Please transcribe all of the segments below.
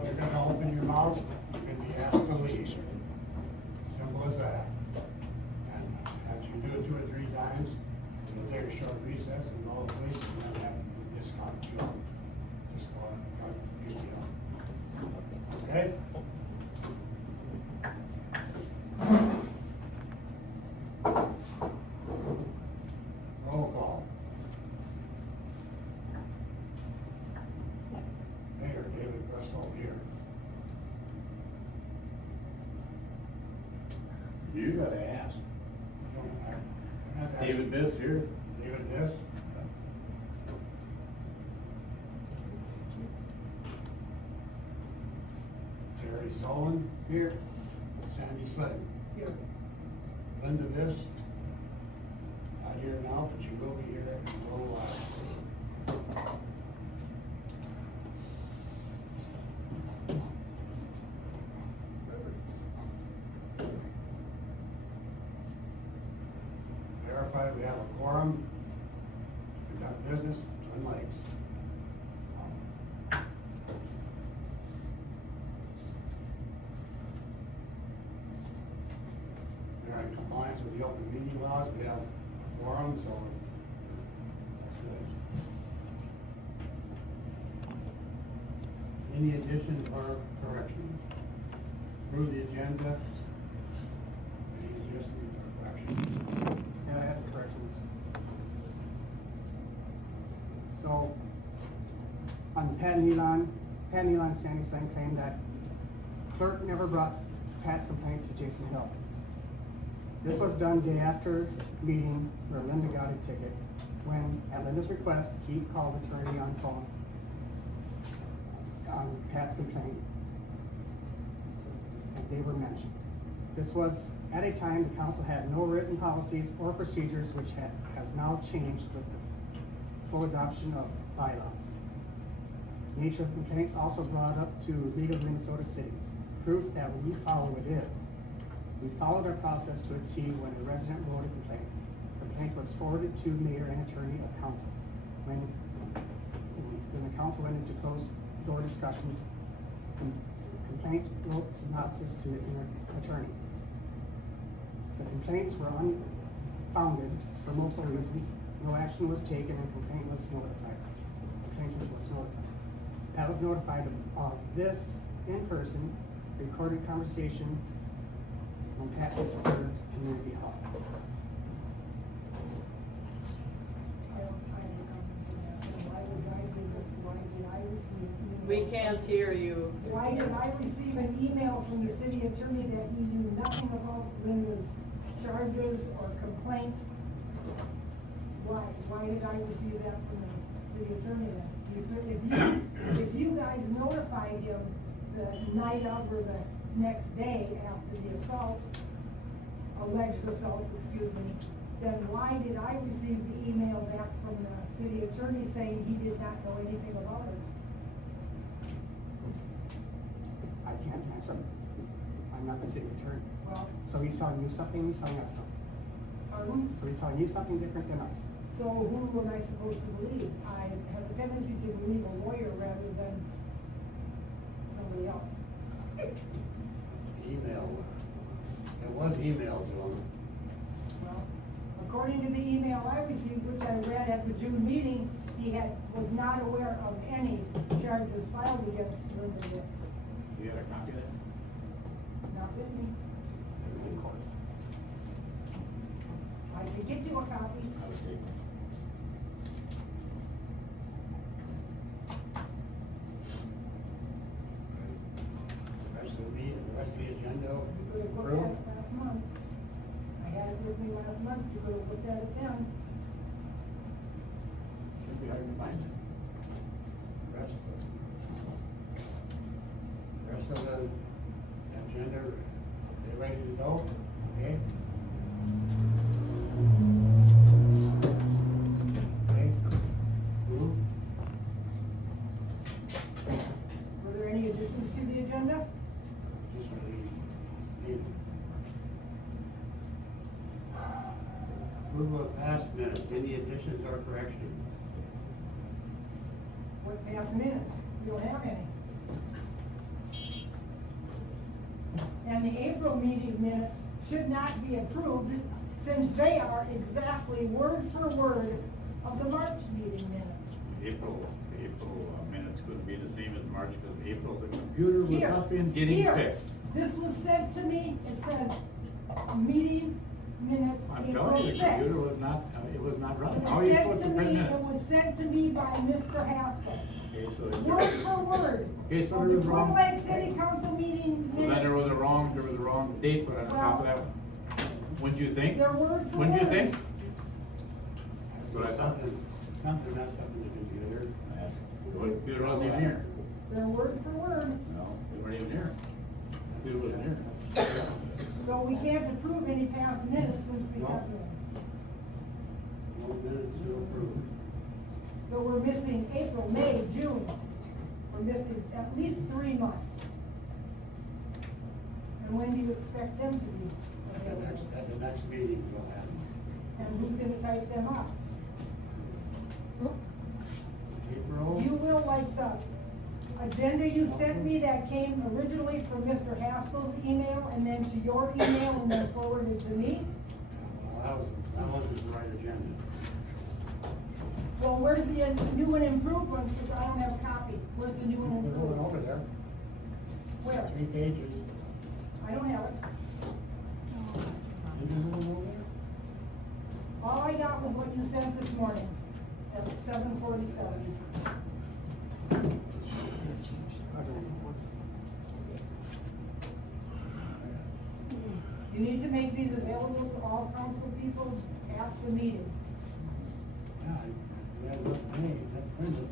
you're gonna open your mouth, you can be asked to leave. Simple as that. And after you do it 2 or 3 times, you'll take a short recess and go to place, and then have to discount you out. Just go on, try to get you out. Okay? Roll call. Mayor David Russell here. You gotta ask. We're not that- David Biss here. David Ness. Terry Sullivan. Here. Sandy Slayton. Here. Linda Viss. Not here now, but you will be here in a little while. Verify we have a quorum to conduct business in Twin Lakes. We are in compliance with the open meeting laws, we have a quorum, so that's good. Any additions or corrections? Approve the agenda. Any additions or corrections? Yeah, I have corrections. So, on Pat Nealon, Sandy Slayton claimed that clerk never brought Pat's complaint to Jason Hill. This was done day after meeting where Linda got a ticket, when, at Linda's request, Keith called attorney on phone on Pat's complaint, and they were mentioned. This was at a time the council had no written policies or procedures, which has now changed with the full adoption of bylaws. Nature of complaints also brought up to League of Minnesota Cities, proof that we follow it is. We followed our process to a T when a resident wrote a complaint. The complaint was forwarded to mayor and attorney of council. When the council went into closed door discussions, complaint wrote synopsis to the attorney. The complaints were unfounded for multiple reasons. No action was taken and complaint was notified. Complainant was notified. Pat was notified of this in-person recorded conversation when Pat was served community hall. We can't hear you. Why did I receive an email from the city attorney that he knew nothing about Linda's charges or complaint? Why did I receive that from the city attorney then? He said, if you guys notified him the night of or the next day after the assault, alleged assault, excuse me, then why did I receive the email back from the city attorney saying he did not know anything about it? I can't answer. I'm not the city attorney. Well, So he's telling you something, he's telling us something. pardon? So he's telling you something different than us. So who am I supposed to believe? I have a tendency to believe a lawyer rather than somebody else. Email. It was emailed to him. Well, according to the email I received, which I read at the June meeting, he was not aware of any charges filed against Linda Viss. You had a copy of that? Not with me. I could get you a copy. I would take it. The rest of the agenda. You could have looked at it last month. I had it with me last month. You could have looked at it then. Should be hard to find it. Rest of the agenda, they ready to go? Okay? Okay? Move. Were there any additions to the agenda? Just really need. Approval of past minutes, any additions or corrections? What past minutes? You don't have any. And the April meeting minutes should not be approved since they are exactly word for word of the March meeting minutes. April minutes couldn't be the same as March, because April, the computer was Here, up and getting here. fixed. This was sent to me, it says, meeting minutes I'm April telling you, the computer 6th. was not, it was not It running. was How are you sent supposed to to print me, minutes? it was sent to me by Mr. Haskell. Okay, so Word for word. Okay, so Of there the was Twin wrong. Lake City Council meeting Well, then there minutes. was a wrong date put on top of that. Wouldn't you think? They're word for Wouldn't you word. think? What I thought. Something messed up in the computer. The computer wasn't even here. They're word for word. No, they weren't even here. The computer wasn't here. So we can't approve any past minutes since we have them. No minutes to approve. So we're missing April, May, June. We're missing at least 3 months. And when do you expect them to be available? At the next meeting, we'll have. And who's gonna type them up? April. You will, like the agenda you sent me that came originally from Mr. Haskell's email and then to your email and then forwarded to me? Well, that wasn't the right agenda. Well, where's the new and improved ones, because I don't have a copy. Where's the new and Put it improved? over there, Where? 3 pages. I don't have it. Isn't it over there? All I got was what you sent this morning at 7:47. You need to make these available to all council people at the meeting. Yeah, we had enough names, that's printed.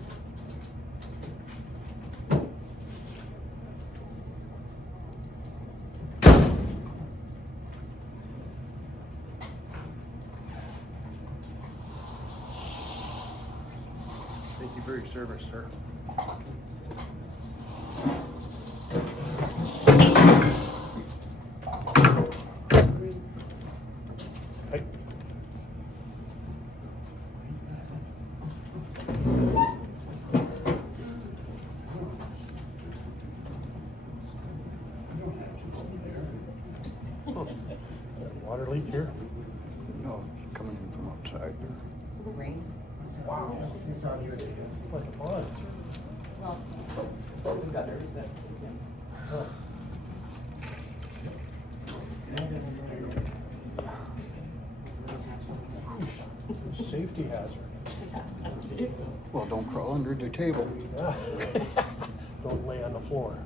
Thank you for your service, sir. Hey. I don't have to go there. Water leak here? No, coming in from outside. Rain? Wow, it's out here. Like it was. Well, the gutters that, yeah. Safety hazard. Well, don't crawl under the table. Don't lay on the floor.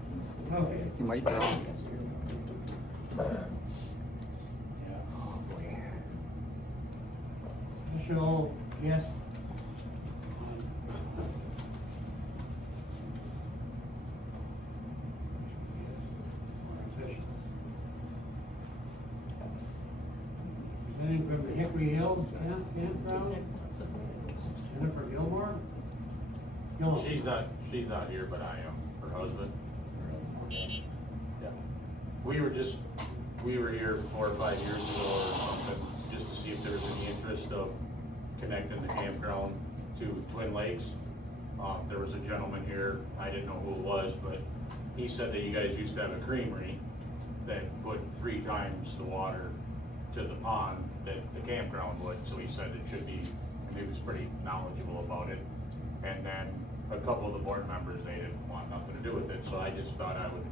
Okay. You might drown. So, yes. Presenting from the Hickory Hills campground, Jennifer Gilmore. Gilmore. She's not here, but I am, her husband. Yeah. We were here 4 or 5 years ago or something, just to see if there was any interest of connecting the campground to Twin Lakes. There was a gentleman here, I didn't know who it was, but he said that you guys used to have a creamery that put 3 times the water to the pond that the campground would, so he said it should be, and he was pretty knowledgeable about it. And then a couple of the board members, they didn't want nothing to do with it, so I just thought I would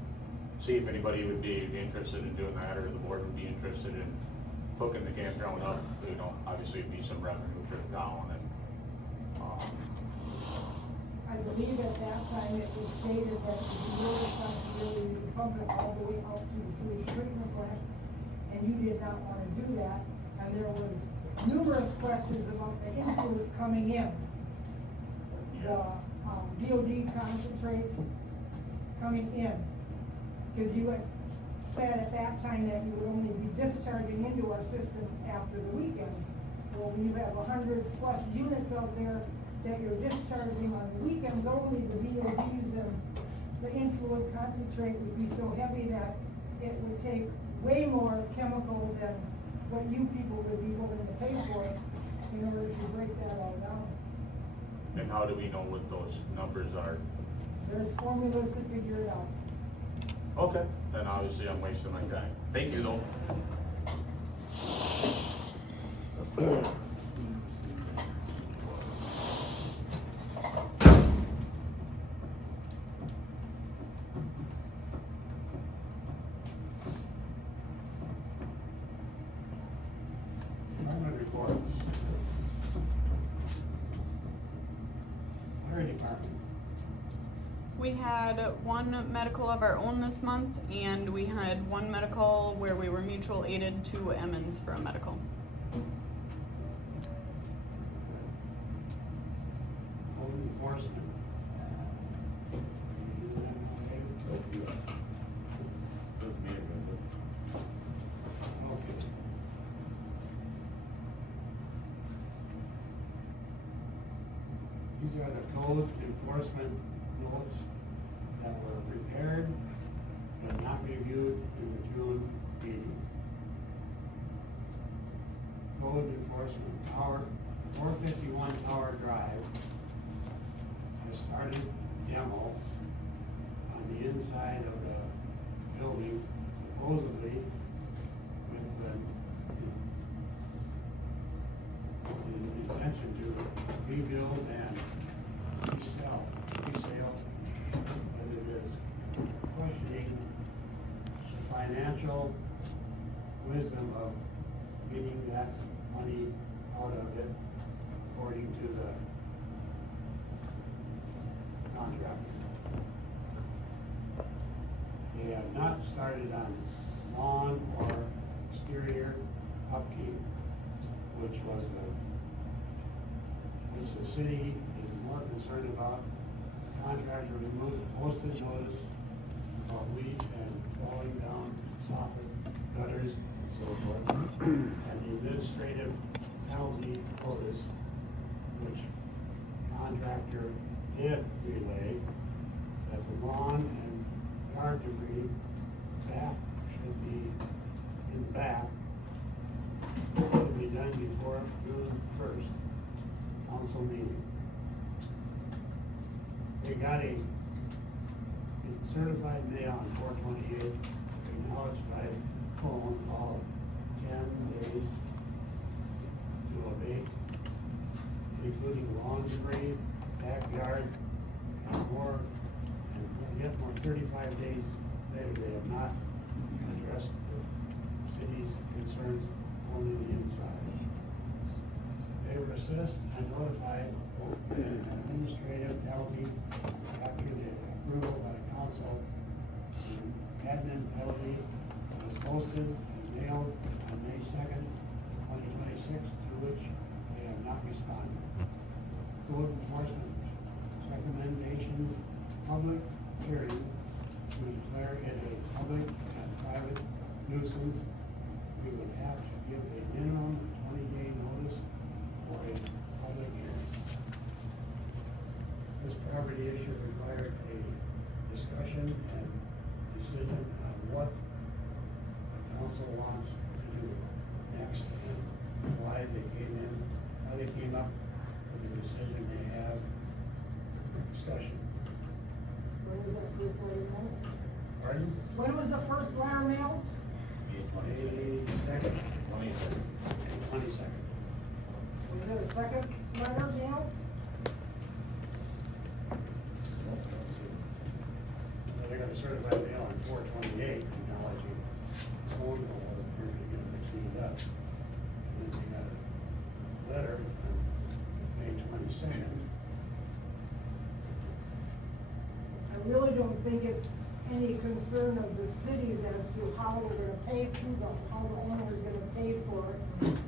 see if anybody would be interested in doing that, or the board would be interested in hooking the campground up. You know, obviously it'd be some revenue for the town, and, I believe at that time it was stated that it was your responsibility to pump it all the way out to the sewage treatment plant, and you did not want to do that, and there was numerous questions about the influence coming in. The, DOD concentrate coming in, because you had said at that time that you would only be discharging into our system after the weekend. Well, when you have 100+ units out there that you're discharging on the weekends only, the VODs and the influent concentrate would be so heavy that it would take way more chemical than what you people would be willing to pay for in order to break that all down. and how do we know what those numbers are? There's formulas to figure it out. Okay, then obviously I'm wasting my time. Thank you though. Department reports. Fire department. We had one medical of our own this month, and we had one medical where we were mutual aided to Emmons for a medical. Code enforcement. You do that, okay? Doesn't mean it, Okay. These are the code enforcement notes that were prepared but not reviewed in the June meeting. Code enforcement, Tower, 451 Tower Drive has started demo on the inside of the building, supposedly with the intention to rebuild and resale, but it is questioning the financial wisdom of getting that money out of it according to the contract. They have not started on lawn or exterior upkeep, which the city is more concerned about. The contractor removed the posted notice about leak and falling down soffit gutters and so forth. And the administrative penalty notice, which contractor did relay, that the lawn and yard debris back should be in the back. Should be done before June 1st council meeting. They got a certified mail on 4/28, acknowledged by phone call 10 days to abate, including lawn debris, backyard, and more, and yet more 35 days later, they have not addressed the city's concerns, only the inside. They were assessed and notified an administrative penalty after the approval by the council. The admin penalty was posted and mailed on May 2nd, 2026, to which they have not responded. Code enforcement recommendations, public hearing to declare it a public and private nuisance. We would have to give a minimum 20-day notice for a public hearing. This property issue required a discussion and decision on what the council wants to do next and why they came up with the decision they have. Discussion. When was that first letter mailed? Pardon? When was the first letter mailed? May 2nd. 22nd. Was there a second letter mailed? They got a certified mail on 4/28 acknowledging phone call that they're gonna get cleaned up. And then they got a letter on May 22nd. I really don't think it's any concern of the cities as to how we're gonna pay how the owner is gonna pay for it, and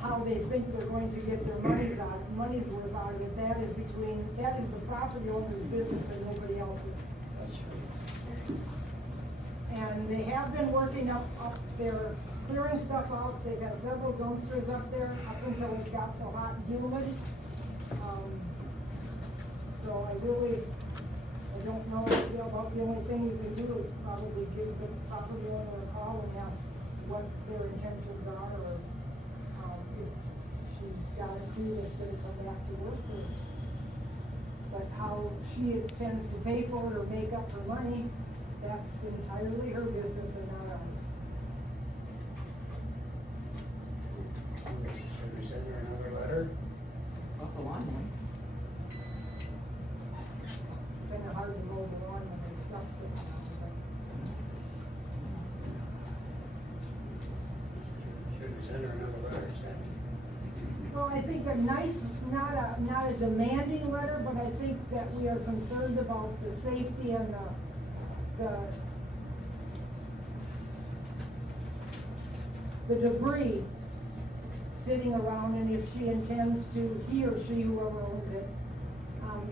how they think they're going to get their money's worth out of it. That is the property owner's business and nobody else's. That's true. And they have been working up there, clearing stuff out. They've got several dumpsters up there, up until it got so hot and humid. So I don't know, about the only thing you can do is probably give the property owner a call and ask what their intentions are, or, if she's got a crew that's gonna come back to work, but how she intends to pay for it or make up her money, that's entirely her business and not ours. Should we send her another letter? Off the lawn, one. It's kinda hard to mow the lawn when there's stuff sitting around, Should we send her another letter, Sandy? well, I think a nice, not a demanding letter, but I think that we are concerned about the safety and the debris sitting around, and if she intends to, he or she, whoever owns it,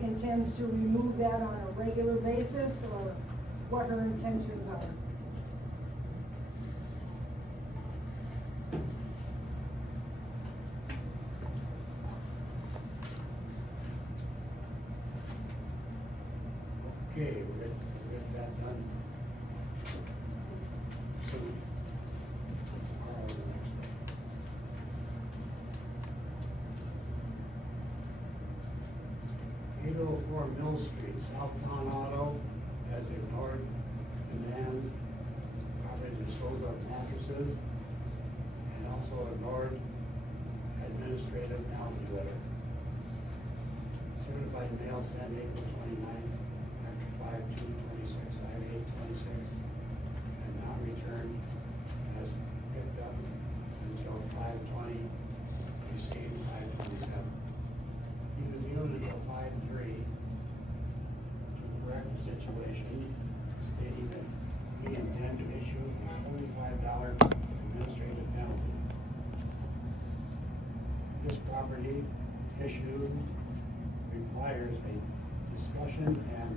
intends to remove that on a regular basis, or what her intentions are. Okay, we'll get that done. Soon. Tomorrow or the next day. 804 Mill Street, Southtown Auto has ignored demands, probably disposed of mattresses, and also ignored administrative penalty letter. Certified mail sent April 29th, after 5/2/26, 5/8/26, and not returned as picked up until 5/20, received 5/27. He was given until 5/3 to correct the situation, stating that we intend to issue a $45 administrative penalty. This property issue requires a discussion and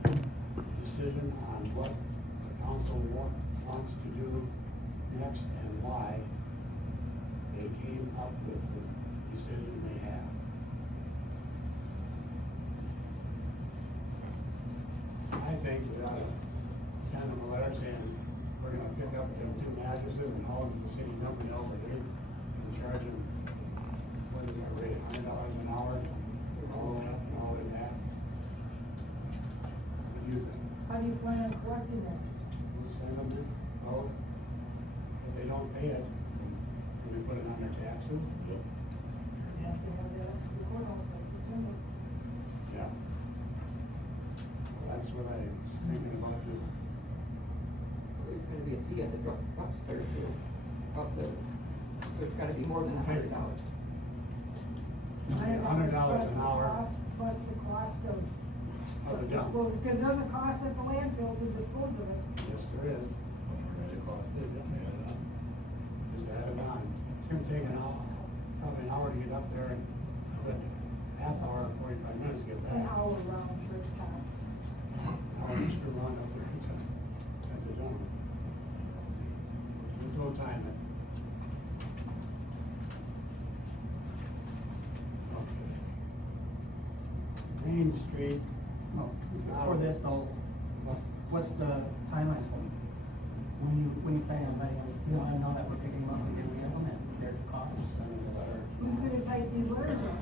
decision on what the council wants to do next and why they came up with the decision they have. I think we ought to send them a letter saying, we're gonna pick up them 2 mattresses and haul them to the city company over there and charge them, what is our rate, $100 an hour, for all that and all of that. What do you think? How do you plan on collecting that? We'll send them both. If they don't pay it, then we put it on their taxes. You have to have that up to the courthouse by September. Yeah. Well, that's what I was thinking about doing. There's gonna be a fee at the dumpster too, up the, so it's gotta be more than $100. $100 an hour Plus the cost of. of the dump. Because there's a cost at the landfill to dispose of it. Yes, there is. Just add it on. It's gonna take probably an hour to get up there and, but half hour, 45 minutes to get back. An hour round trip cost. Hour just to run up there at the dump. There's no time it. Okay. Main Street. Well, before this though, what's the timeline for them? When you plan on letting them, now that we're picking them up and getting them and their costs? Send them a letter. Who's gonna type these letters up?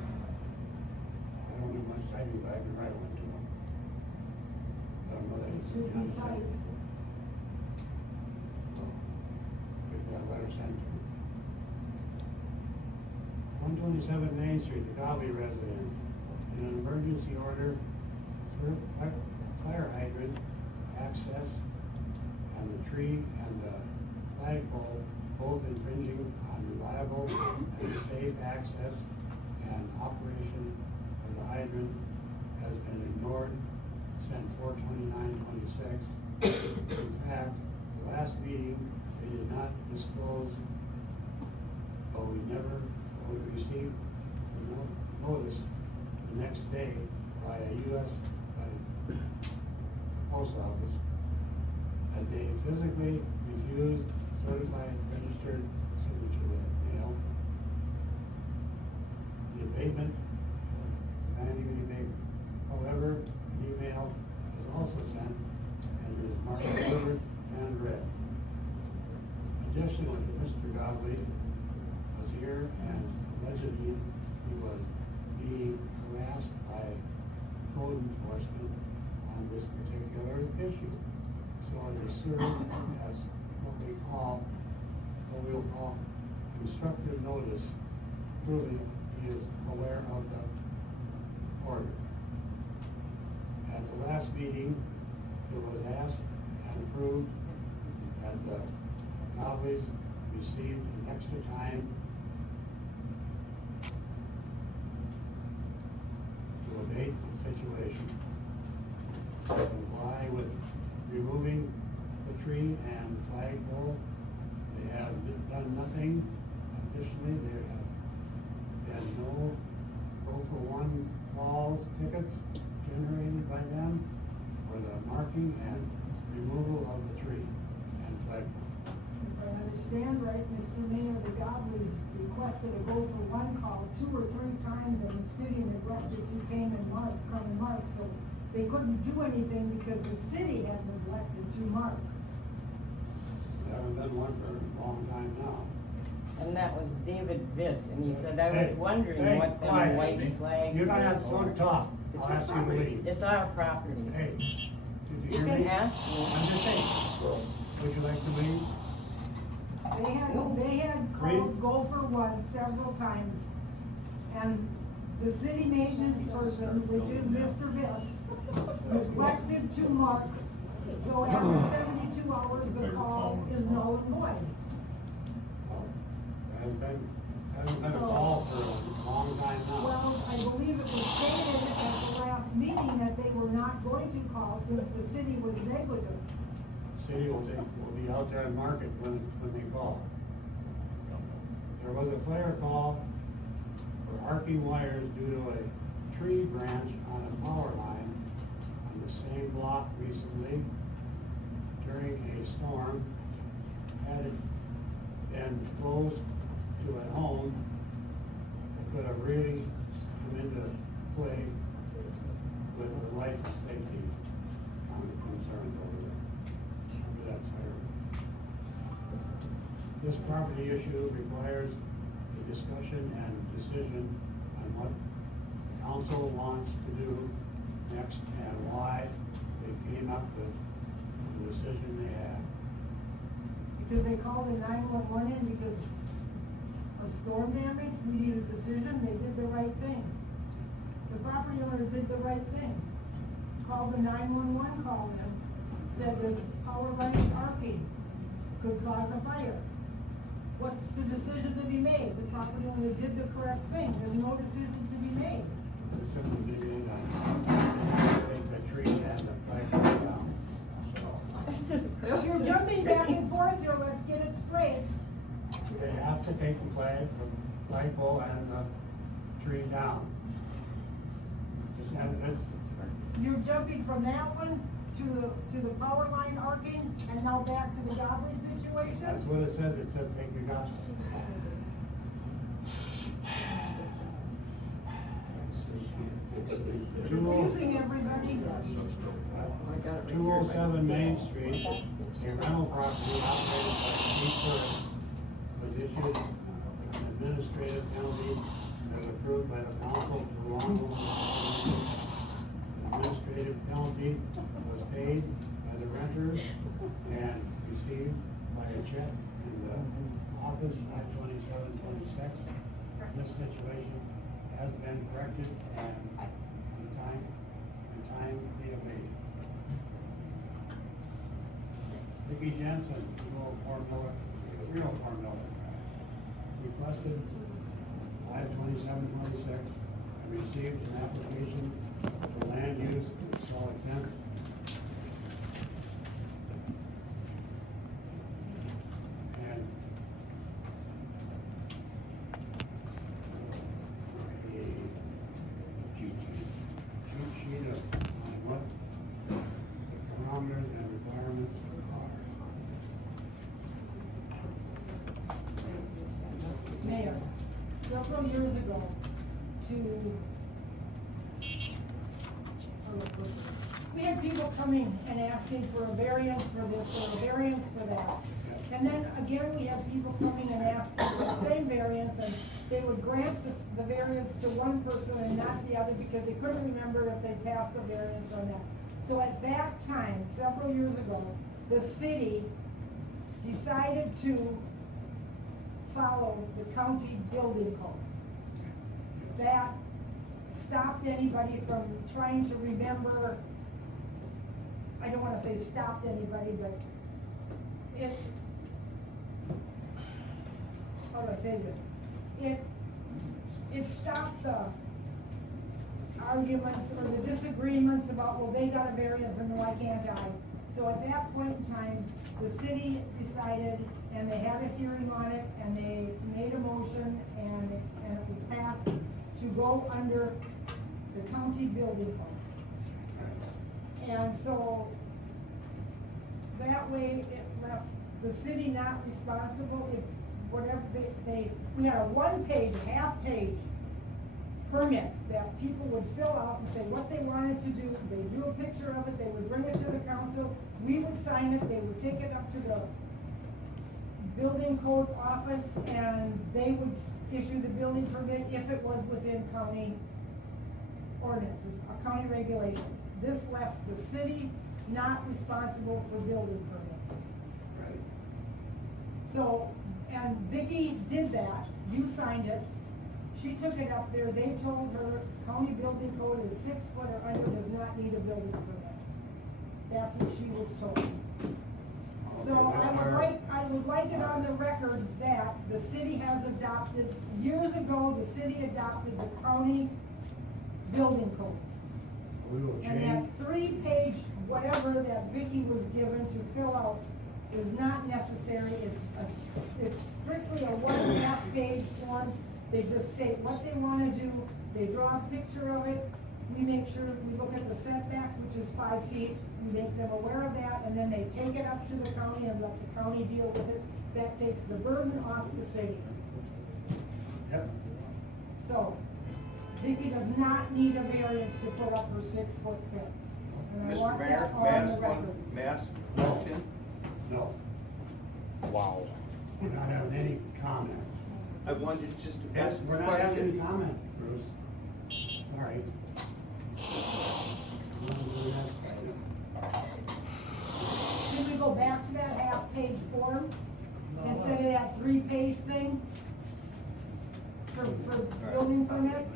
I don't have much typing, but I can write one to them. Let them know that It it's should be John sent. typed. Get that letter sent to them. 127 Main Street, the Godley residence. In an emergency order, fire hydrant access and the tree and the flagpole, both infringing on reliable and safe access and operation of the hydrant, has been ignored since 4/29/26. In fact, the last meeting, they did not disclose, but we received the notice the next day by post office, that they physically refused certified registered signature mail. The abatement, demanding the abatement. However, an email was also sent and it is marked delivered and read. Additionally, Mr. Godley was here and allegedly he was being harassed by code enforcement on this particular issue. So So it is served as what we'll call constructive notice, proving he is aware of the order. At the last meeting, it was asked and approved that the Cowboys received an extra time to abate the situation, to comply with removing the tree and flagpole. They have done nothing. Additionally, there have been no go-for-one calls, tickets generated by them for the marking and removal of the tree and flagpole. If I understand right, Mr. Mayor, the Godleys requested a go-for-one call 2 or 3 times, and the city neglected to come and mark, so they couldn't do anything because the city had neglected to mark. There haven't been one for a long time now. And that was David Viss, and he said, I Hey, was wondering hey, what them quiet. white flags. You don't have were to for." talk. It's I'll our ask you to property. leave. It's our property. Hey, did you You hear can me? ask me. I'm just saying. Would you like to leave? They had called go-for-one several times, and the city maintenance person, which is Mr. Viss, neglected to mark, so after 72 hours, the call is null and void. Well, there hasn't been a call for a long time now. Well, I believe it was stated at the last meeting that they were not going to call since the city was negligent. City will be out there and mark it when they call. There was a flare call for arcing wires due to a tree branch on a power line on the same block recently during a storm. Had it been close to a home, it could have really come into play with the life safety concerns over there. Under that fire. This property issue requires a discussion and decision on what council wants to do next and why they came up with the decision they have. Because they called the 911 in because of storm damage, we need a decision, they did the right thing. The property owner did the right thing. Called the 911 call in, said there's power line arcing, could cause a fire. What's the decision to be made? The property owner did the correct thing, there's no decision to be made. Simply dig in and take the tree and the flagpole down. You're jumping back and forth here, let's get it straight. They have to take the flagpole and the tree down. You're jumping from that one to the power line arcing and now back to the Godly situation? That's what it says take the gospel. Confusing everybody. 207 Main Street, a rental property operated by Steve Burris, was issued an administrative penalty as approved by the council to wrongful. Administrative penalty was paid by the renter and received by a check in the office 5/27/26. This situation has been corrected and the time be abated. Vicki Jensen, real formula, requested 5/27/26, and received an application for land use to install a fence. And a cheat sheet on what the parameters and requirements are. Mayor, several years ago, we had people coming and asking for a variance for this or a variance for that. And then again, we have people coming and asking for the same variance, and they would grant the variance to one person and not the other because they couldn't remember if they passed the variance or not. So at that time, several years ago, the city decided to follow the county building code. That stopped anybody from trying to remember, I don't wanna say stopped anybody, but how do I say this? It stopped the arguments or the disagreements about, well, they got a variance and why can't I? So at that point in time, the city decided, and they had a hearing on it, and they made a motion, and it was passed to go under the county building code. And so, that way, it left the city not responsible if whatever we had a one-page, half-page permit that people would fill out and say what they wanted to do. They drew a picture of it, they would bring it to the council, we would sign it, they would take it up to the building code office, and they would issue the building permit if it was within county ordinances, county regulations. This left the city not responsible for building permits. Right. So, and Vicki did that, you signed it, she took it up there, they told her county building code is 6 foot or under, does not need a building permit. That's what she was told. So I would like it on the record that the city has adopted, years ago, the city adopted the county building codes. We will And change, that 3-page, whatever that Vicki was given to fill out is not necessary. It's strictly a 1.5-page form. They just state what they wanna do, they draw a picture of it, we make sure, we look at the setbacks, which is 5 feet, we make them aware of that, and then they take it up to the county and let the county deal with it. That takes the burden off the city. yep, So, Vicki does not need a variance to put up her 6-foot fence. And I Mr. want Mayor, that all may I on the ask one, record. may I ask a question? no, Wow. we're not having any comment. I wanted just to ask We're a not having any question. comment, Bruce. Sorry. On to the next item. Should we go back to that half-page form instead of that 3-page thing? For building permits?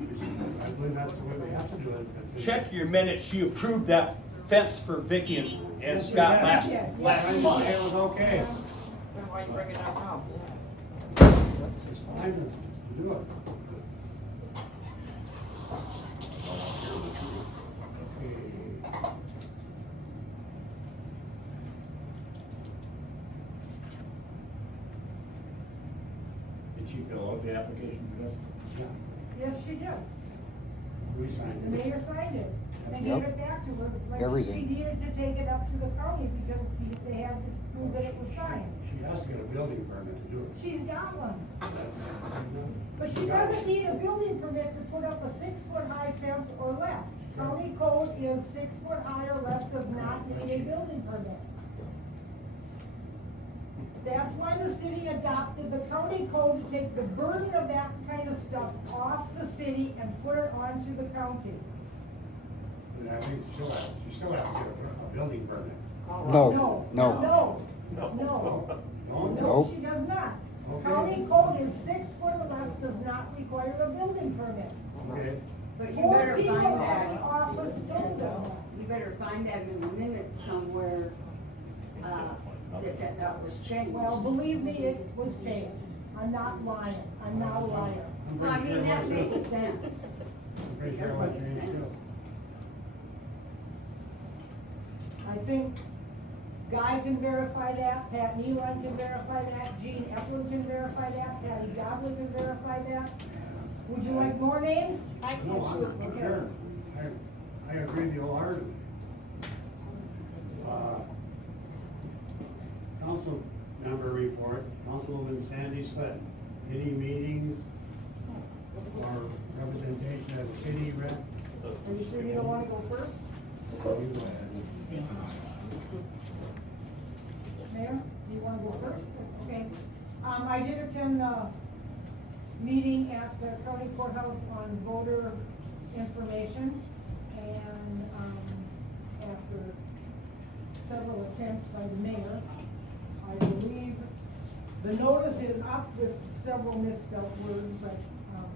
I believe that's the way we have to do it. but- Check your minutes, you approved that fence for Vicky and Scott Yes, you did. last month. It was okay. Then why you bring it up now? It's fine to do it. Okay. Did she fill out the application for this? Yeah, Yes, she did. we signed The it. mayor signed it. They Yep. gave it back to her. Like Everything. She needed to take it up to the county because they had to prove that it was signed. She has to get a building permit to do it. She's got one. That's- But she doesn't need a building permit to put up a 6-foot high fence or less. County code is 6 foot high or less does not need a building permit. That's why the city adopted the county code to take the burden of that kind of stuff off the city and put it onto the county. But I think you still have to get a building permit. No, No, no. no, no, No? no, Nope. she does not. Okay. County code is 6 foot or less does not require a building permit. Okay. But you 4 better people find at that, the office told them that. you better find that in the minutes somewhere, that was changed. Well, believe me, it was changed. I'm not lying. I'm not a liar. I'm Well, I pretty mean, sure that it makes was. sense. I'm pretty It sure does what make changed sense. too. I think Guy can verify that, Pat Nealon can verify that, Gene Epler can verify that, Patty Goblin can verify that. Would you like more names? I can No, I'm shoot. not Okay. sure. I agree with you wholeheartedly. Council member report, Councilwoman Sandy Sledden. Any meetings or representation of the city rep? Are you sure you don't wanna go first? You go ahead. Mayor, do you wanna go first? Okay. I did attend the meeting at the county courthouse on voter information, and, after several attempts by the mayor. I believe the notice is up with several misspelled words, but, I'm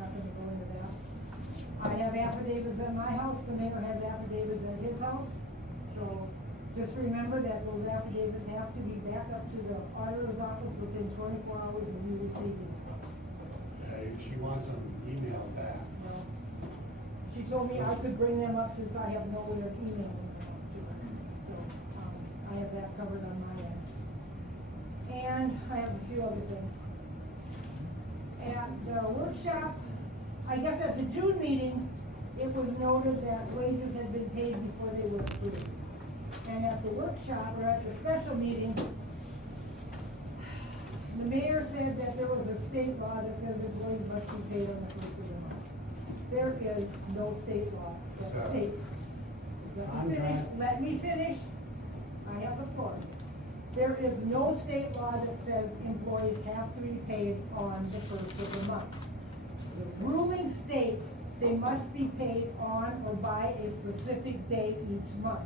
not gonna go into that. I have affidavits at my house, the mayor has affidavits at his house, so just remember that those affidavits have to be back up to the auditor's office within 24 hours of you receiving them. She wants them emailed back. Well, she told me I could bring them up since I have no way of emailing them to her. So, I have that covered on my end. And I have a few other things. At the workshop, I guess at the June meeting, it was noted that wages had been paid before they were approved. And at the workshop, or at the special meeting, the mayor said that there was a state law that says employees must be paid on the first of the month. There is no state law that So, states. Let me finish. I have the floor. There is no state law that says employees have to be paid on the first of the month. The ruling states they must be paid on or by a specific date each month.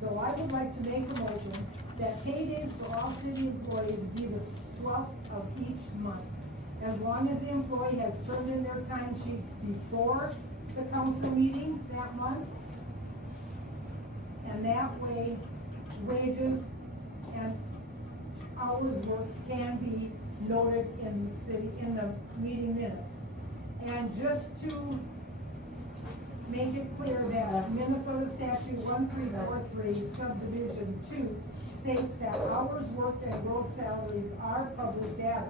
So I would like to make a motion that paydays for all city employees be the 12th of each month. As long as the employee has turned in their timesheets before the council meeting that month. And that way, wages and hours worked can be noted in the city, in the meeting minutes. And just to make it clear that Minnesota statute 1343 subdivision 2 states that hours worked and gross salaries are public data.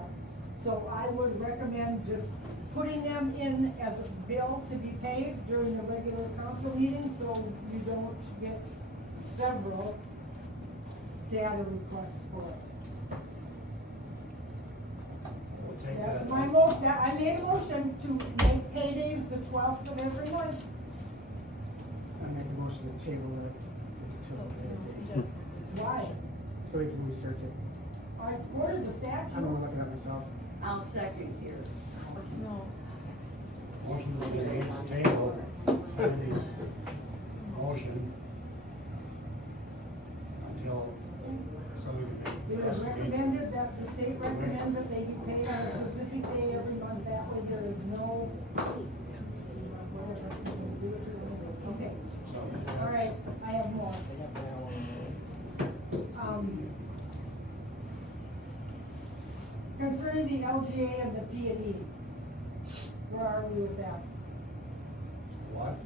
So I would recommend just putting them in as a bill to be paid during the regular council meeting, so you don't get several data requests for it. We'll take That's that. my motion, I made a motion to make paydays the 12th of every month. I make a motion to table it until later date, Why? so we can research it. I quoted the statute. I don't wanna look it up myself. I'll second here. Motion will be made to table Sandy's motion until somebody can It is investigate. recommended that the state recommends that they be paid on a specific day every month, that way there is no. Okay, So all right, I have more. Concerning the LGA and the P&E, where are we with that? What?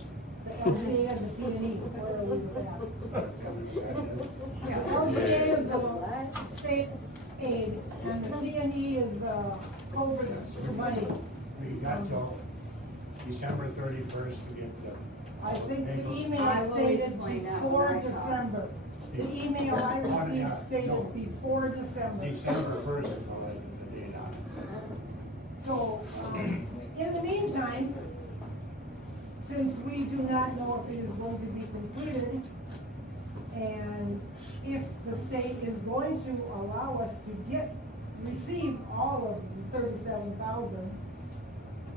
The LGA and the P&E, where are we with that? Yeah, LGA is the state aid, and the P&E is the COVID money. We got till December 31st to get the. I think the I email will stated explain that before when I talk. December. The email I Oh, yeah, received no. stated before December. December 1st is the date on it. So, in the meantime, since we do not know if it is going to be completed, and if the state is going to allow us to receive all of the 37,000,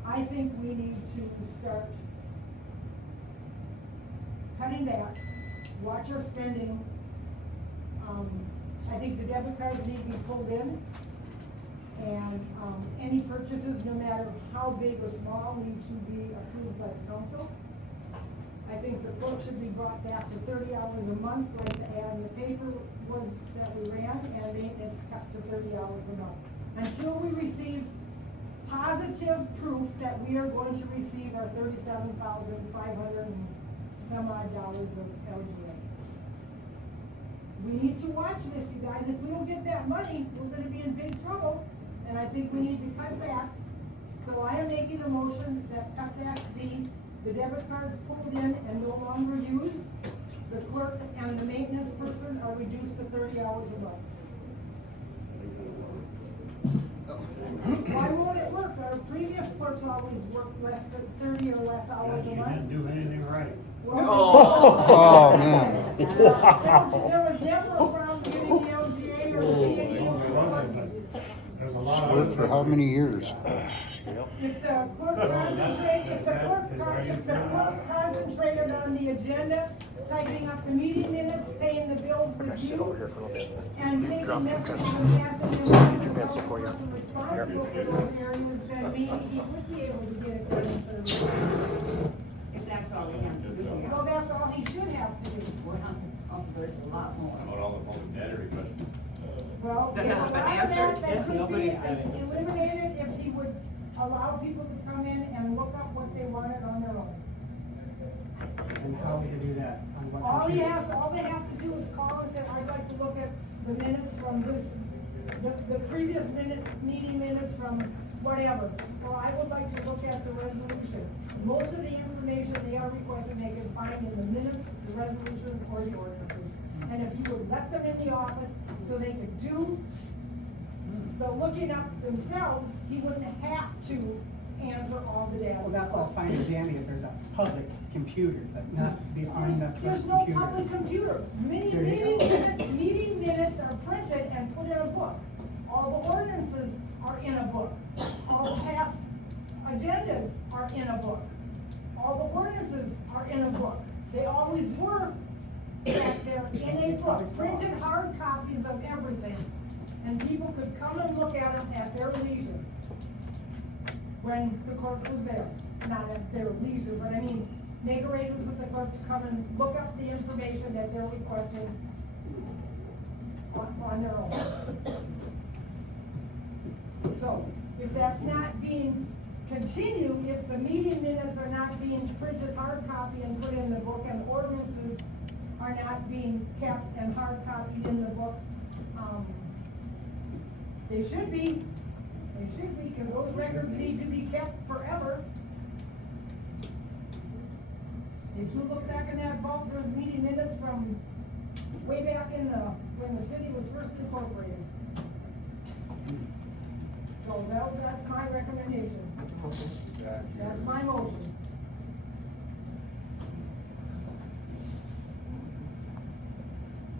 I think we need to start cutting back, watch our spending. I think the debit cards need to be pulled in. And, any purchases, no matter how big or small, need to be approved by the council. I think the clerk should be brought back to 30 hours a month, like the ad in the paper was that we ran, and maintenance cut to 30 hours a month. Until we receive positive proof that we are going to receive our $37,500 and some odd dollars of LGA. We need to watch this, you guys. If we don't get that money, we're gonna be in big trouble, and I think we need to cut back. So I am making a motion that cutbacks be the debit cards pulled in and no longer used. The clerk and the maintenance person are reduced to 30 hours a month. Why won't it work? Our previous clerks always worked less than 30 or less hours a You month. didn't do anything right. Oh, man. There was never a problem getting the LGA or the P&E. There wasn't, but there's a lot of. there for how many years? If the clerk concentrated on the agenda, typing up the meeting minutes, paying the bills with Sit over you, here for a little bit. and taking Drop the messages pencil. and passing them on to the Pencil for you. person responsible for those areas, then maybe he would be able to get it done in 30 days. If that's all they have to do. Well, that's all he should have to do. Well, there's a lot more. About all the public data requests. Well, That there's a hasn't been lot of answered. that could be Nobody had it. eliminated if he would allow people to come in and look up what they wanted on their own. And how would you do that? On what All they computer? have to do is call and say, I'd like to look at the minutes from this, the previous meeting minutes from whatever. Well, I would like to look at the resolution. Most of the information they are requesting, they can find in the minutes, the resolutions, or the ordinances. And if you would let them in the office so they could do the looking up themselves, he wouldn't have to answer all the data. Well, that's all fine and dandy if there's a public computer, but not behind the There's computer. no public computer. There you go. Meeting minutes are printed and put in a book. All the ordinances are in a book. All the past agendas are in a book. All the ordinances are in a book. They always were back there in a book, printed hard copies of everything. And people could come and look at them at their leisure when the clerk was there. Not at their leisure, but I mean, make arrangements with the clerk to come and look up the information that they're requesting on their own. So, if that's not being continued, if the meeting minutes are not being printed hard copy and put in the book, and ordinances are not being kept and hard copied in the book, they should be, because those records need to be kept forever. If you look back in that vault, there's meeting minutes from way back in when the city was first incorporated. So that's my recommendation. That's my motion.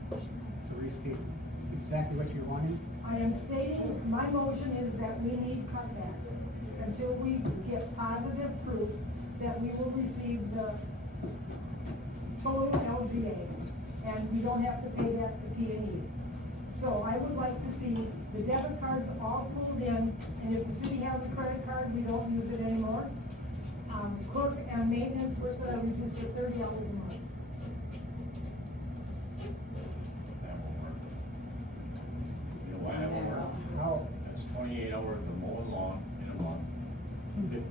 So restate exactly what you're wanting. I am stating, my motion is that we need cutbacks until we get positive proof that we will receive the total LGA, and we don't have to pay that to P&E. So I would like to see the debit cards all pulled in, and if the city has a credit card, we don't use it anymore. Clerk and maintenance personnel reduced to 30 hours a month. That won't work. You know why that won't work? How? That's 28 hours of mowing lawn in a month,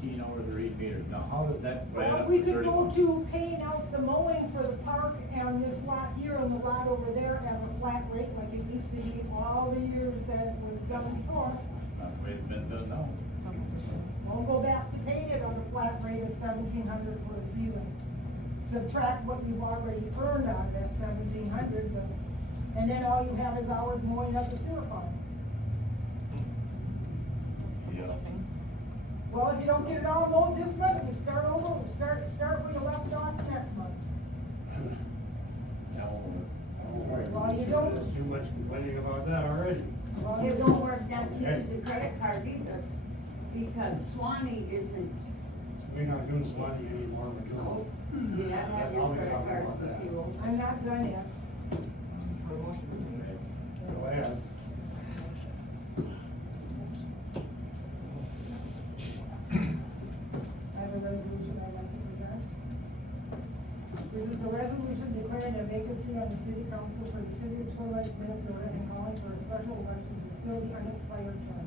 15 hours of reading meters. Now, how does that add Well, up we to could 30 go months? to paying out the mowing for the park and this lot here and the lot over there as a flat rate, like it used to be all the years that it was done before. Not the way it's been done now. We'll go back to paying it on a flat rate of 1,700 for a season. Subtract what you've already earned on that 1,700, and then all you have is hours mowing up the sewer pond. Yeah. Well, if you don't get it all mowed this month, you start over, start where you left off next month. That won't work. Well, you don't- There's too much complaining about that already. Well, It don't work that to use a credit card either, because Swanee isn't, We're not doing Swanee anymore, we're doing. you have to have your I'll be credit talking card about for that. fuel. I'm not done yet. Go ahead. I have a resolution I'd like to present. This is a resolution declaring a vacancy on the city council for the city of Twin Lakes, Minnesota, and calling for a special election to fill the unexpired term.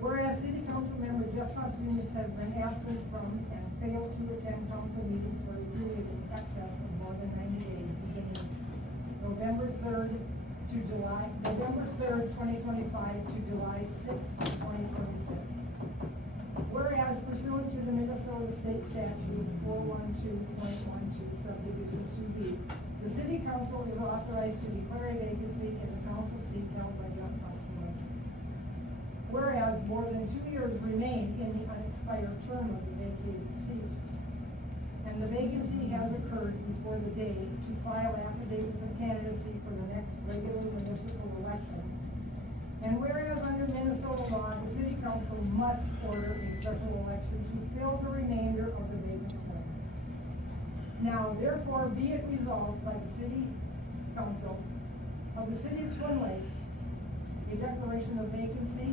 Whereas city council member Jeff Hoskinus has been absent from and failed to attend council meetings for a period in excess of more than 90 days, beginning November 3rd, 2025 to July 6th, 2026. Whereas pursuant to the Minnesota State Statute 412.12 subdivision 2B, the city council is authorized to declare a vacancy in the council seat held by Jeff Hoskinus. Whereas more than 2 years remain in the unexpired term of the vacated seat, and the vacancy has occurred before the day to file affidavits of candidacy for the next regular municipal election. And whereas under Minnesota law, council must order a special election to fill the remainder of the vacant term. Now therefore be it resolved by the city council of the city of Twin Lakes, a declaration of vacancy.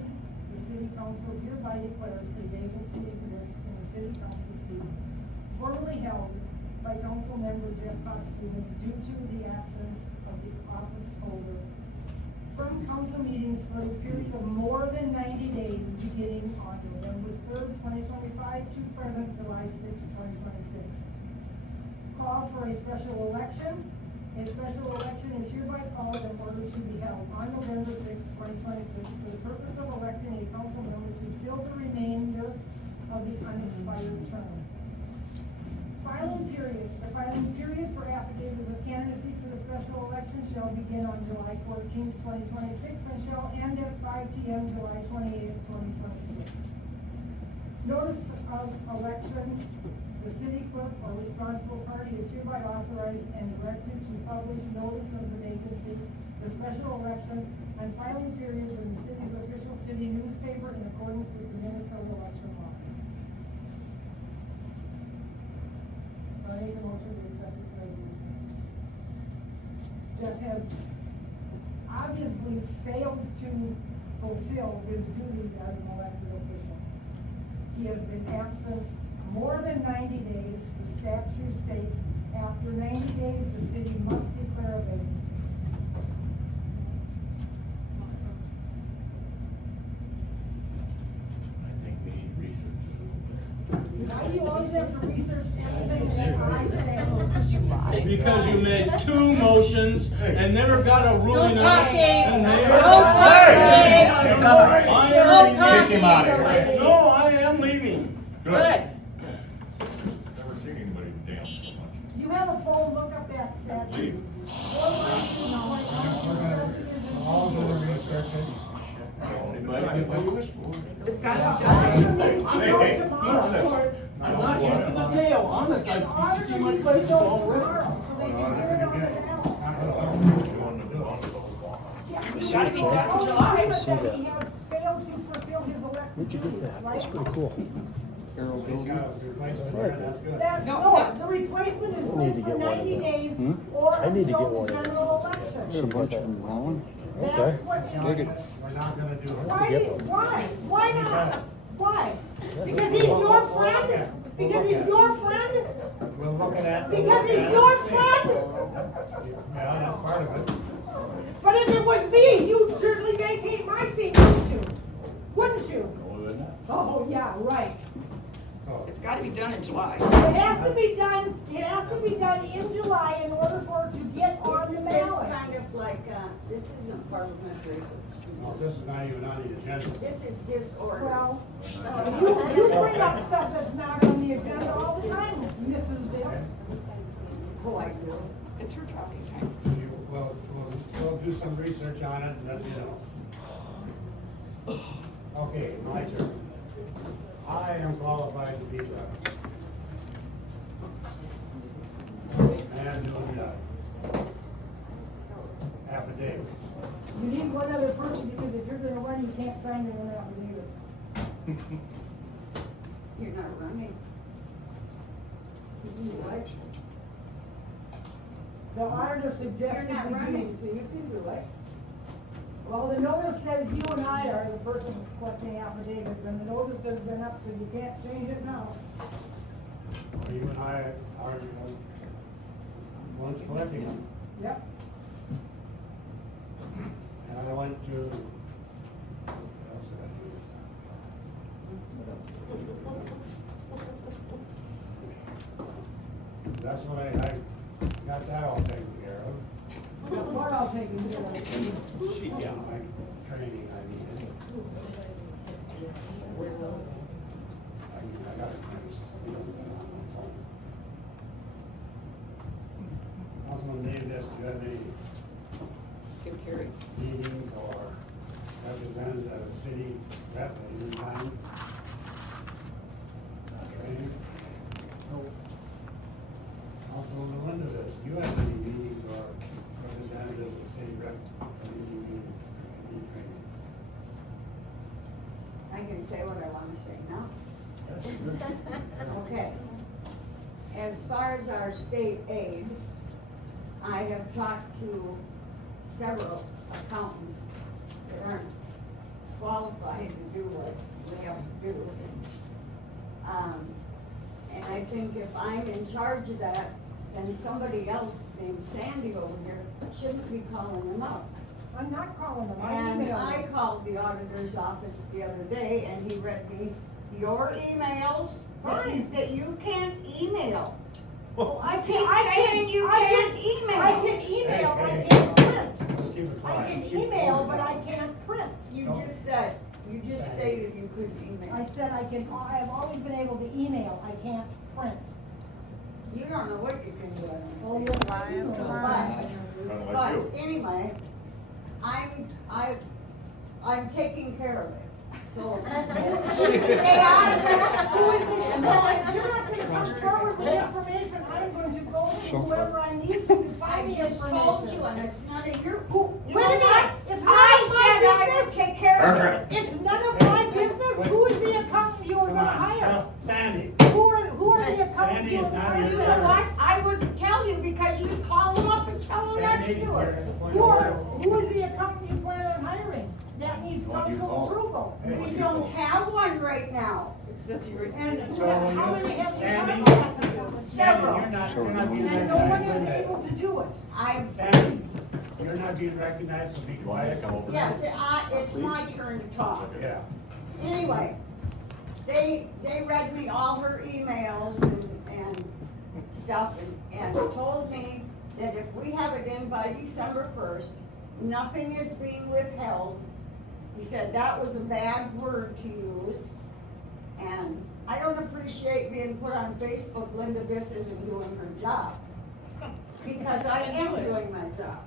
The city council hereby declares a vacancy exists in the city council seat formerly held by council member Jeff Postumus due to the absence of the office holder from council meetings for a period of more than 90 days beginning on November 3rd, 2025 to present July 6th, 2026. Call for a special election. A special election is hereby called in order to be held on November 6th, 2026 for the purpose of electing a council member to fill the remainder of the unexpired term. Filing period. The filing period for affidavits of candidacy for the special election shall begin on July 14th, 2026 and shall end at 5 p.m. July 28th, 2026. Notice of election. The city clerk or responsible party is hereby authorized and directed to publish notice of the vacancy, the special election, and filing periods in the city's official city newspaper in accordance with the Minnesota election laws. I make a motion to accept this resolution. Jeff has obviously failed to fulfill his duties as an elected official. He has been absent more than 90 days. The statute states after 90 days, the city must declare a vacancy. I think we need research. Why do you always have to research everything that I say? Because you made 2 motions and never got a ruling on it. And they No are- talking. I No am talking. Kick him out of here. No, I am leaving. Good. Never seen anybody dance so much. You have a phone, look up that statute. All do the research. Anybody get what you wish for? It's gotta be done. I'm not used to the tail, honest, I you should see my place is all red. It's gotta be done in July. see that. He has failed to fulfill his elected Where'd you get duties, that? That's right? pretty cool. Harold That's good. That's No, good. The replacement is I need to good get for one of 90 them. days Hmm? or I need to until get one the of them. general election. There's a bunch of them around. Okay. That's what you- We're not gonna do it. Why, get one. why? Why not? Why? Because he's your friend? Because he's your friend? We'll look at that. Because he's your friend? Yeah, that's part of it. But if it was me, you'd certainly vacate my seat, wouldn't you? Wouldn't you? No, we're not. Oh, yeah, right. Oh, It's gotta be done in July. It has to be done in July in order for it to get on the Isn't this ballot. kind of like, this isn't parliamentary. no, this is not even on the agenda. This is disorder. Well, you bring up stuff that's not on the agenda all the time, Mrs. Dix. Oh, I will. It's her talking time. We'll do some research on it and let you know. Okay, my turn. I am qualified to be the man doing the affidavit. You need one other person because if you're gonna run, you can't sign it without me either. You're not running. The auditor You're suggested not we do. running, so you can do it. Well, the notice says you and I are the person collecting affidavits, and the notice has been up, so you can't change it now. Well, you and I are the ones collecting them. Yep. And I went to, what else did I do? That's what I got that all taken care of. We're all taking care of it. Yeah, my training I needed. I got it. Councilman Davis, do you have any Kim Carey. meetings or representative of the city rep at any time? Training? Councilman Linda, do you have any meetings or representative of the city rep at any meeting, any training? I can can say what I wanna say now. Okay. As far as our state aid, I have talked to several accountants that aren't qualified to do what we have to do. And I think if I'm in charge of that, then somebody else named Sandy over here shouldn't be calling them up. I'm not calling them, I And emailed I them. called the auditor's office the other day and he read me your emails that you can't email. I keep saying you can't email. I can email, I Hey, can't print. Let's keep it I quiet. can Keep it email, quiet. but I can't print. You just stated you couldn't email. I said I have always been able to email, I can't print. You don't know what you can do. Oh, you're lying. But anyway, I'm taking care of it. So, stay out of it. Well, if you're not gonna come forward with information, I'm going to go to whoever I need to I find the just told you, information. and it's none of your, Wait you know a minute, what? it's none I of said my I would business. take care of it. It's none of my business, who is the accountant you are Come gonna on, hire? Sandy. Who are the accountants Sandy you is are not gonna You your know hire? what? I would tell you because you call them up and tell them not to Sandy, do you're it. at the point Who is the accountant you plan on hiring? That needs council approval. We don't have one right now. It says you're. And So how many have you Sandy, contacted? Sandy, Several. you're not being And no one recognized. is able to do it. Sandy, you're not being recognized, so be quiet. Yes, it's my turn to talk. Yeah. Anyway, they read me all her emails and stuff and told me that if we have it in by December 1st, nothing is being withheld. He said that was a bad word to use. And I don't appreciate being put on Facebook, Linda Biss isn't doing her job. Because I am doing my job.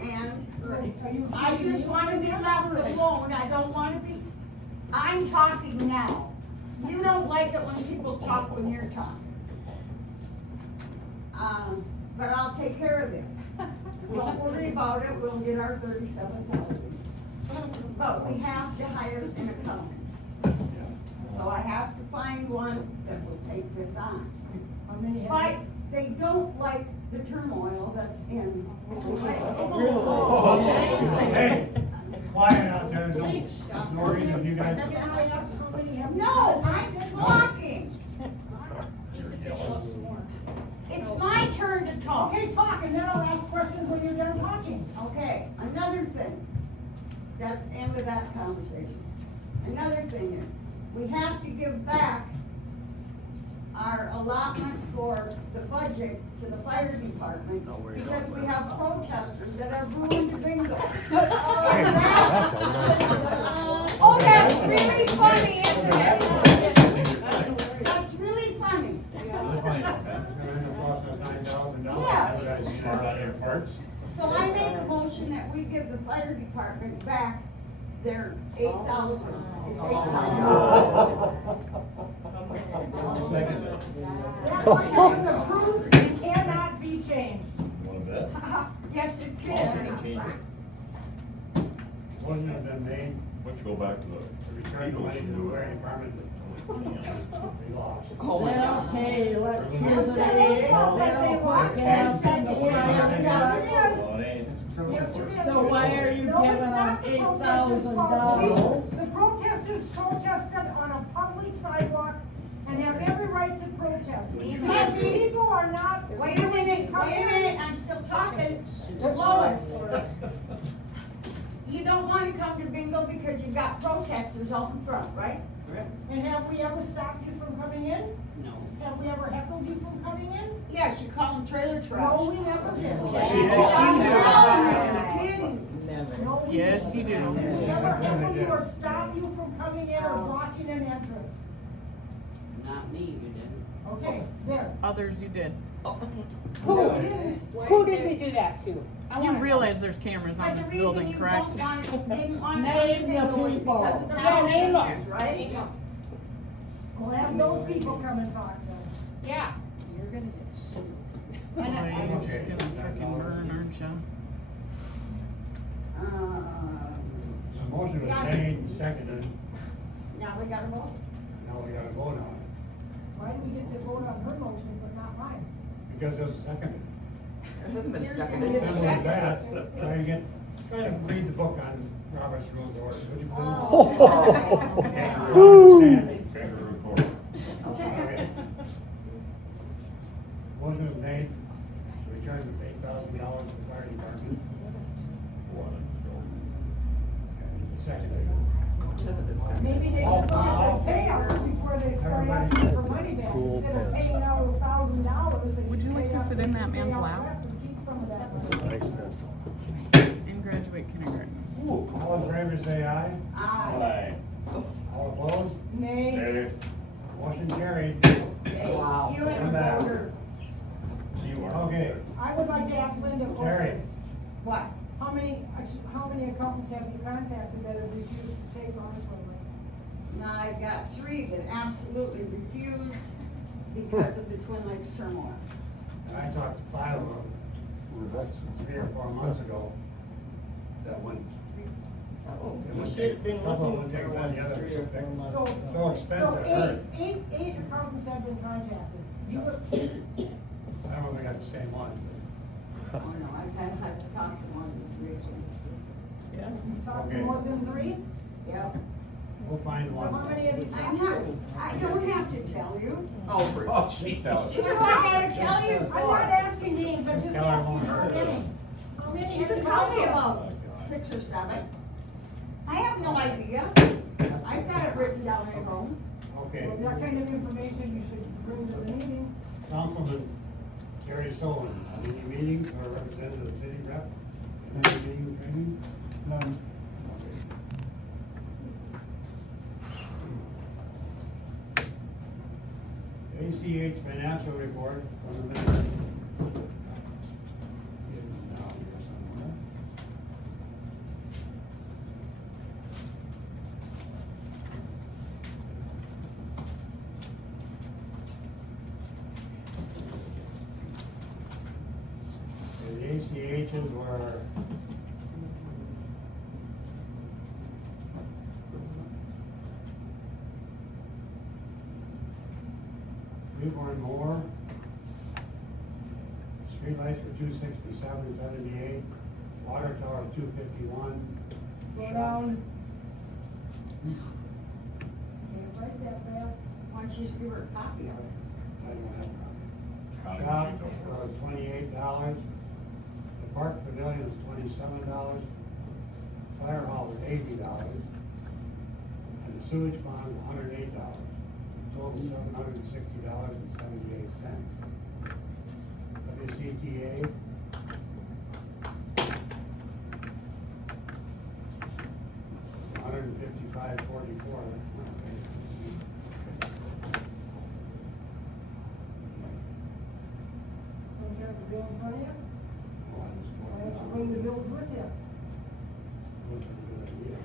And I just wanna be left alone, I don't wanna be, I'm talking now. You don't like it when people talk when you're talking. But I'll take care of this. Don't worry about it, we'll get our $37,000. But we have to hire an accountant. So I have to find one that will take this on. How many have But you? they don't like the turmoil that's in. Hey, quiet out there, don't, no reason you guys. Can I ask how many have you? No, I'm talking. It's my turn to talk. Okay, talk, and then I'll ask questions when you're done talking. Okay, another thing, that's the end of that conversation. Another thing is, we have to give back our allotment for the budget to the fire department because we have protesters that have ruined the bingo. That's a nice fix. Oh, that's really funny, isn't it? That's really funny. It's gonna end up costing us $9,000. Yes. Smart on your parts. So I make a motion that we give the fire department back their $8,000. Second. That one is approved and cannot be changed. Want to bet? Yes, it I'll can. change it. Motion has been made Why don't you go back to to return the money to the fire department that they lost. Well, hey, let's hear the They don't let they want that second. Well, it ain't. So why are you No, it's giving not them the protesters' fault. $8,000? The protesters protested on a public sidewalk and have every right to protest. But the people are not. Wait a minute, I'm still talking. Lois. You don't wanna come to bingo because you got protesters out in front, right? And have we ever stopped you from coming in? No. Have we ever heckled you from coming in? Yes, you call them trailer No, trash. we never did. I'm kidding. No, we Yes, you didn't. do. We never heckled you or stopped you from coming in or blocking an entrance. Not me, you didn't. Okay, there. Others you did. Who didn't? Who did we do that to? I You wanna know. realize there's cameras But on the this reason building, you correct? don't want, didn't want. Name the bingo is people. because of the Yeah, name them. protesters, Right? We'll have those people come and talk then. Yeah. You're gonna get sued. Boy, And you're Okay. just gonna freaking burn, aren't you? The motion was made and seconded Now we gotta vote. Now we gotta vote on it, Why do we get to vote on her motion but not mine? because it was seconded. It hasn't been Here's seconded. the- Simple as that, try to read the book on Robert's Rules of Order, would you please? Oh. And your understanding. Federal recorder. Okay. Motion was made, to return the $8,000 to the fire department. And seconded. Hasn't been seconded. Maybe they should look at the payouts before they start asking for money back, instead of paying out $1,000. Would you like to sit in that man's lap? Keep some of that money. Nice pencil. And graduate kindergarten. All in favor, say aye. Aye. All opposed? Nay. Motion carried. Wow. You and Come a back. voter. Okay, I would like to ask Linda a Terry, question. What? How many accountants have you contacted that have refused to take on this one? Now, I've got 3 that absolutely refused because of the Twin Lakes turmoil. and I talked to 5 of them, 3 or 4 months ago, that wouldn't. Oh. It would It's take, been couple looking would take for one, the other 3 or 4 would months. take. So expensive, So hurt. eight accountants have been contacted. You were, I don't know if we got the same one. Oh, no, I've had to talk to one of the 3 of them. you talked to Okay. more than 3? Yep. We'll find So one. how many have you I'm talked not, to? I don't have to tell you. Oh, for. Oh, she tells. This is what I gotta tell you I'm for. not asking names, I'm just Tell her asking one. how many. How many You have can you tell talked me to? about 6 or 7. I have no idea. I've got it written down at home. Okay, Well, that kind of information you should bring to the meeting. Councilman Jerry Sullivan, any meetings or representative of the city rep? Any meeting, training? None. ACH financial report from the minister. Getting down here somewhere. The ACHs were Newborn Moore. Streetlights were $267.78. Water tower, $251. Slow down. Can't write that fast. Why don't you just give her a copy of it? I don't have a copy. County Shop sheet don't work. was $28. The park pavilion was $27. Fire hall was $80. And the sewage pond was $108. Total $760.78. WCTA. $155.44. That's not bad. Don't you have the bill in front of you? Oh, I was Why going don't you bring the bills with you? Which is a good idea.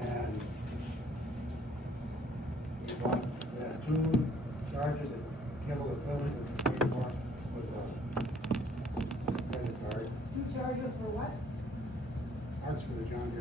And we got, we had 2 charges that Kibble Equipment was paid for with a credit card. 2 charges for what? Parts for the John Deere